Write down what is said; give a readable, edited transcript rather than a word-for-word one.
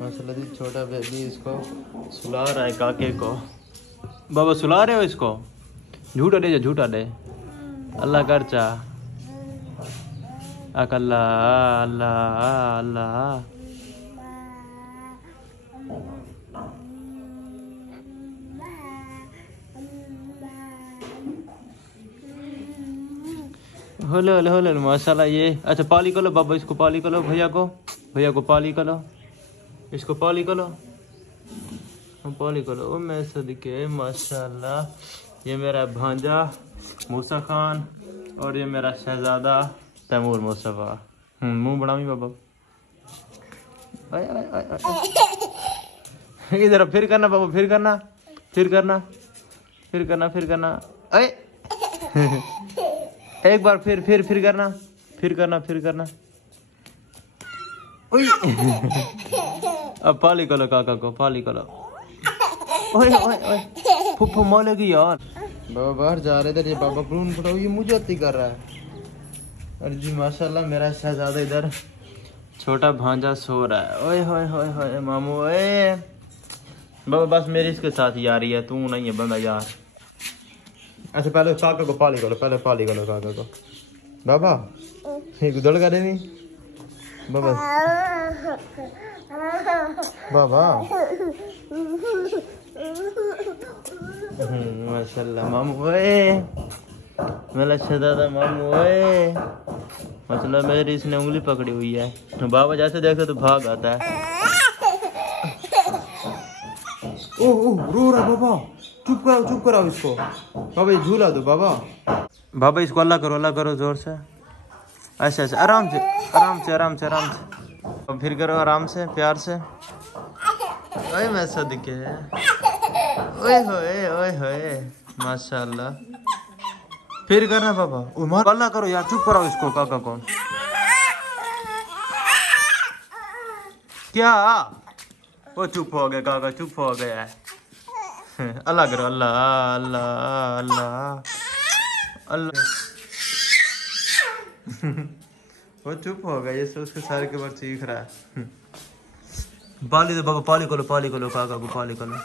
माशाल्लाह जी छोटा बेबी इसको सुला रहा है काके को। बाबा सुला रहे हो इसको? झूठा दे, झूठा दे। अल्लाह कर चा अल्लाह अल्लाह अल्लाह। होले होले होले माशाल्लाह। ये अच्छा पाली करो बाबा, इसको पाली करो, भैया को पाली करो, इसको पाली करो, पाली करो। ओ मैं सदके माशाल्लाह। ये मेरा भांजा मूसा खान और ये मेरा शहजादा तैमूर मुस्तफ़ा। मुंह बढ़ावी बाबा। इधर फिर करना बाबा, फिर करना, फिर करना, फिर करना, फिर करना। एक बार फिर करना, फिर करना, फिर करना। अब पाली करो काका को, पाली करो। ओए ओए ओए फुफ्फू मौलेगी यार। बाबा बाहर जा रहे थे, ये बाबा बलून फटाओ, ये मुझे अति कर रहा है। और जी माशाल्लाह मेरा शहजादा इधर छोटा भांजा सो रहा है। ओए होए होए होए मामू ओए। बाबा बस मेरी इसके साथ यारी है, तू नहीं है बंदा यार। अच्छा पहले काका को पाली करो, पहले पाली करो काका को। बाबा गुदड़ करे नहीं बाबा, बाबा माशाल्लाह मामू ओए, मेरा शहजादा मामू ओए। मतलब मेरी इसने उंगली पकड़ी हुई है, बाबा जैसे देखते तो भाग आता है। ओह रो रहा बाबा, चुप कराओ इसको। बाबा झूला दो बाबा। बाबा इसको अल्लाह करो जोर से। अच्छा अच्छा आराम से आराम से आराम से आराम से। अब फिर करो आराम से प्यार से। ओए मैं सदके, ओए होए ओए होए माशाल्लाह। फिर करना बाबा, उमर अल्लाह करो यार, चुप कराओ इसको काका को। क्या वो चुप हो गया काका, चुप हो गया है। अल्लाह करो, अल्लाह अल्लाह अल्लाह अल्लाह। वो चुप हो गया, ये उसके सारे के बार चीख रहा है। पाली दो बाबा, पाली करो काका को, पाली करो।